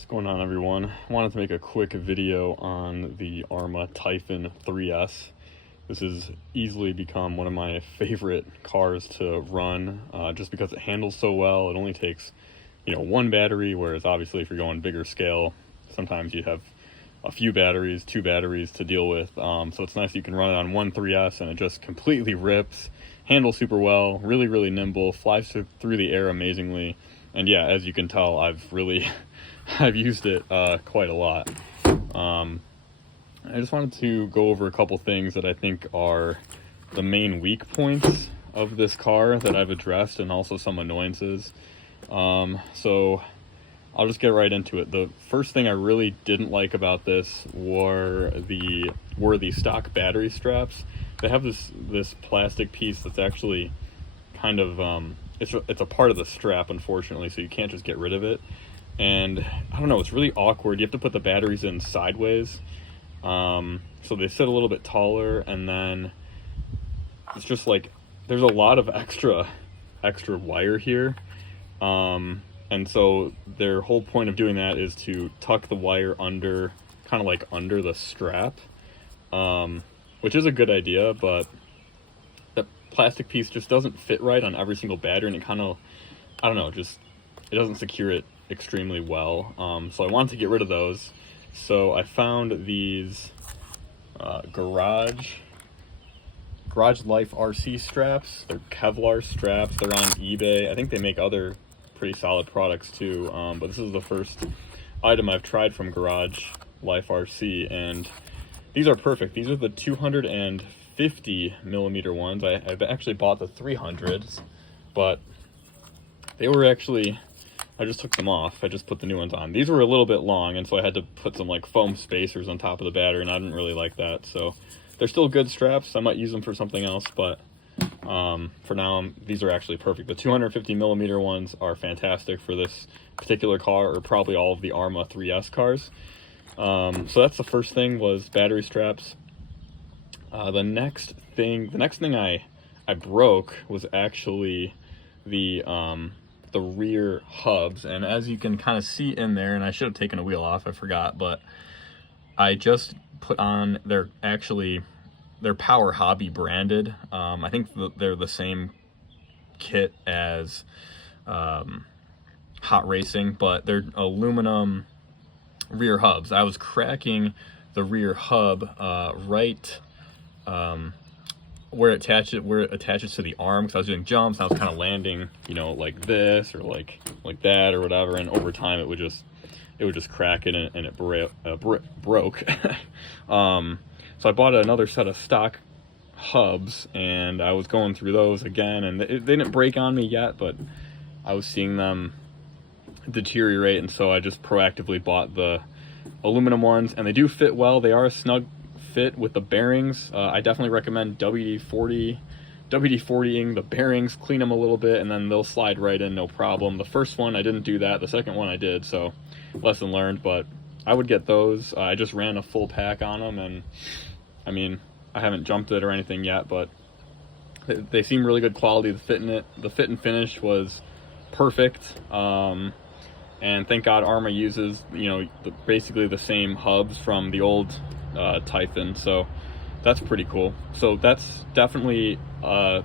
What's going on, everyone? I wanted to make a quick video on the Arma Typhon 3S. This has easily become one of my favorite cars to run, just because it handles so well. It only takes, one battery, whereas obviously if you're going bigger scale, sometimes you have a few batteries, two batteries to deal with. So it's nice you can run it on one 3S and it just completely rips, handles super well, really, really nimble, flies through the air amazingly. And yeah, as you can tell, I've used it quite a lot. I just wanted to go over a couple things that I think are the main weak points of this car that I've addressed, and also some annoyances. So I'll just get right into it. The first thing I really didn't like about this were the stock battery straps. They have this plastic piece that's actually kind of it's a part of the strap, unfortunately, so you can't just get rid of it. And I don't know, it's really awkward. You have to put the batteries in sideways, so they sit a little bit taller, and then it's just like there's a lot of extra wire here, and so their whole point of doing that is to tuck the wire under, kind of like under the strap, which is a good idea, but the plastic piece just doesn't fit right on every single battery, and it kind of, I don't know, it doesn't secure it extremely well. So I wanted to get rid of those. So I found these Garage Life RC straps. They're Kevlar straps. They're on eBay. I think they make other pretty solid products too, but this is the first item I've tried from Garage Life RC, and these are perfect. These are the 250 millimeter ones. I've actually bought the 300s, but they were actually, I just took them off. I just put the new ones on. These were a little bit long, and so I had to put some like foam spacers on top of the battery, and I didn't really like that. So they're still good straps. I might use them for something else, but for now, these are actually perfect. The 250 millimeter ones are fantastic for this particular car, or probably all of the Arma 3S cars. So that's the first thing, was battery straps. The next thing I broke was actually the rear hubs, and as you can kind of see in there, and I should have taken a wheel off, I forgot, but I just put on, they're Power Hobby branded. I think they're the same kit as Hot Racing, but they're aluminum rear hubs. I was cracking the rear hub right where it attaches to the arm, because I was doing jumps, and I was kind of landing, like this or like that or whatever, and over time it would just crack it, and it broke. So I bought another set of stock hubs, and I was going through those again, and they didn't break on me yet, but I was seeing them deteriorate, and so I just proactively bought the aluminum ones, and they do fit well. They are a snug fit with the bearings. I definitely recommend WD-40ing the bearings, clean them a little bit, and then they'll slide right in, no problem. The first one I didn't do that, the second one I did, so lesson learned. But I would get those. I just ran a full pack on them, and I mean, I haven't jumped it or anything yet, but they seem really good quality. The fit and finish was perfect, and thank God Arma uses basically the same hubs from the old Typhon, so that's pretty cool. So that's definitely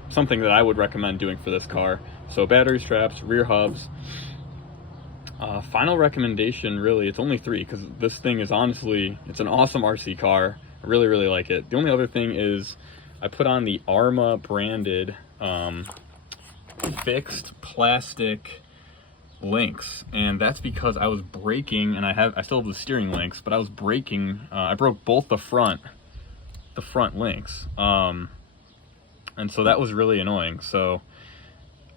something that I would recommend doing for this car. So battery straps, rear hubs. Final recommendation, really, it's only 3, because this thing is honestly, it's an awesome RC car. I really, really like it. The only other thing is I put on the Arma branded fixed plastic links, and that's because I was braking, and I still have the steering links, but I was braking, I broke both the front links, and so that was really annoying. So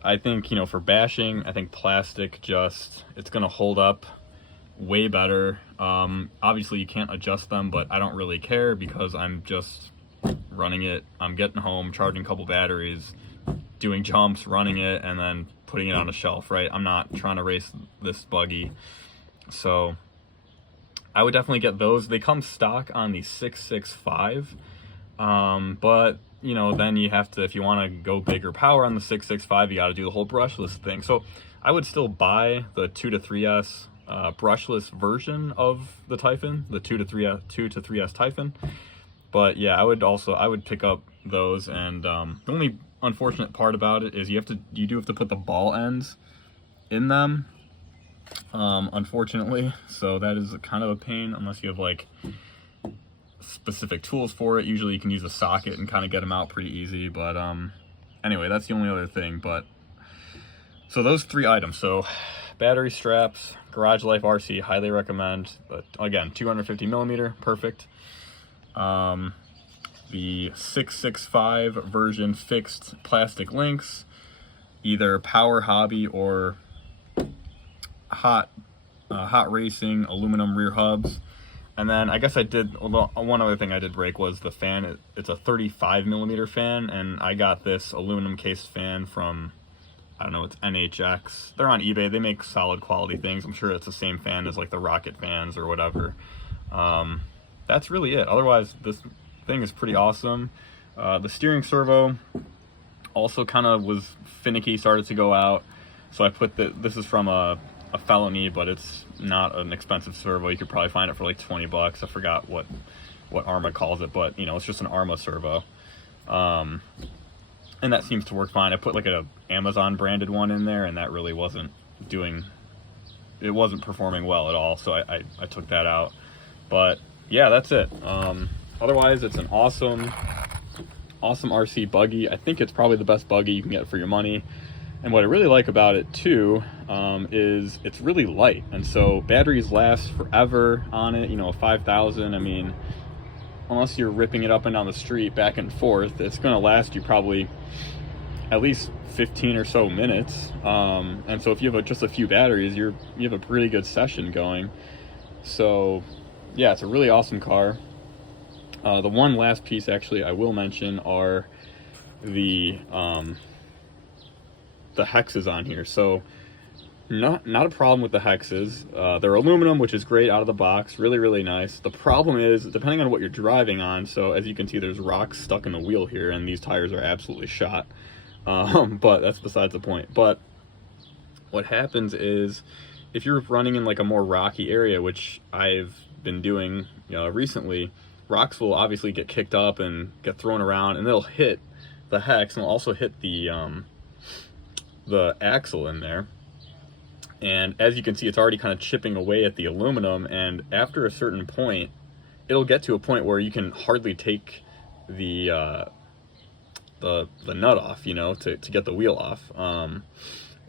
I think, for bashing, I think plastic it's gonna hold up way better. Obviously you can't adjust them, but I don't really care, because I'm just running it. I'm getting home, charging a couple batteries, doing jumps, running it, and then putting it on a shelf, right? I'm not trying to race this buggy. So I would definitely get those. They come stock on the 665, but then you have to, if you want to go bigger power on the 665, you got to do the whole brushless thing. So I would still buy the 2 to 3S brushless version of the Typhon, the 2 to 3S Typhon. But yeah, I would pick up those, and the only unfortunate part about it is you do have to put the ball ends in them, unfortunately. So that is kind of a pain unless you have like specific tools for it. Usually you can use a socket and kind of get them out pretty easy, but anyway, that's the only other thing. But so those 3 items, so battery straps, Garage Life RC, highly recommend. But again, 250 millimeter, perfect. The 665 version fixed plastic links, either Power Hobby or Hot Racing aluminum rear hubs. And then I guess one other thing I did break was the fan. It's a 35 millimeter fan, and I got this aluminum cased fan from, I don't know, it's NHX. They're on eBay. They make solid quality things. I'm sure it's the same fan as like the Rocket fans or whatever. That's really it. Otherwise, this thing is pretty awesome. The steering servo also kind of was finicky, started to go out. So I put this is from a Felony, but it's not an expensive servo. You could probably find it for like 20 bucks. I forgot what Arrma calls it, but you know, it's just an Arma servo. And that seems to work fine. I put like a Amazon branded one in there, and that really wasn't performing well at all. So I took that out. But yeah, that's it. Otherwise, it's an awesome RC buggy. I think it's probably the best buggy you can get for your money. And what I really like about it too is it's really light, and so batteries last forever on it. You know, 5,000. I mean, unless you're ripping it up and down the street back and forth, it's going to last you probably at least 15 or so minutes. And so if you have just a few batteries, you have a pretty good session going. So yeah, it's a really awesome car. The one last piece actually I will mention are the hexes on here. So not a problem with the hexes. They're aluminum, which is great out of the box, really nice. The problem is, depending on what you're driving on, so as you can see, there's rocks stuck in the wheel here, and these tires are absolutely shot. But that's besides the point. But what happens is, if you're running in like a more rocky area, which I've been doing recently, rocks will obviously get kicked up and get thrown around, and they'll hit the hex, and they'll also hit the axle in there. And as you can see, it's already kind of chipping away at the aluminum, and after a certain point, it'll get to a point where you can hardly take the nut off, to get the wheel off.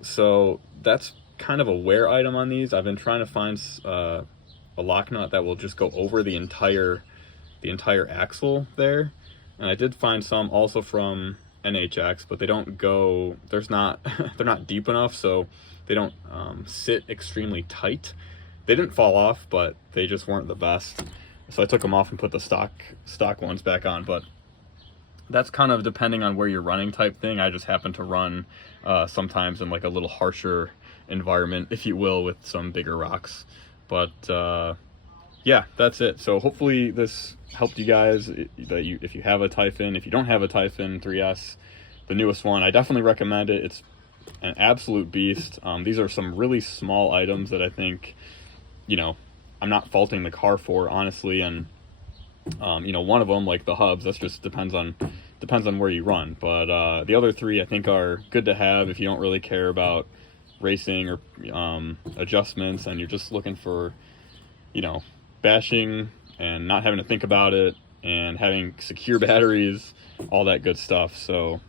So that's kind of a wear item on these. I've been trying to find a lock nut that will just go over the entire axle there, and I did find some also from NHX, but they don't go, they're not deep enough, so they don't sit extremely tight. They didn't fall off, but they just weren't the best, so I took them off and put the stock ones back on. But that's kind of depending on where you're running type thing. I just happen to run sometimes in like a little harsher environment, if you will, with some bigger rocks. But yeah, that's it. So hopefully this helped you guys, if you have a Typhon. If you don't have a Typhon 3S, the newest one, I definitely recommend it. It's an absolute beast. These are some really small items that I think, I'm not faulting the car for, honestly. And one of them, like the hubs, that's just depends on where you run. But the other 3 I think are good to have if you don't really care about racing or adjustments, and you're just looking for bashing and not having to think about it, and having secure batteries, all that good stuff. So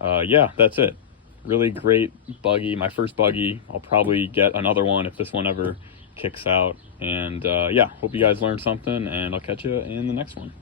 yeah, that's it. Really great buggy, my first buggy. I'll probably get another one if this one ever kicks out. And yeah, hope you guys learned something, and I'll catch you in the next one.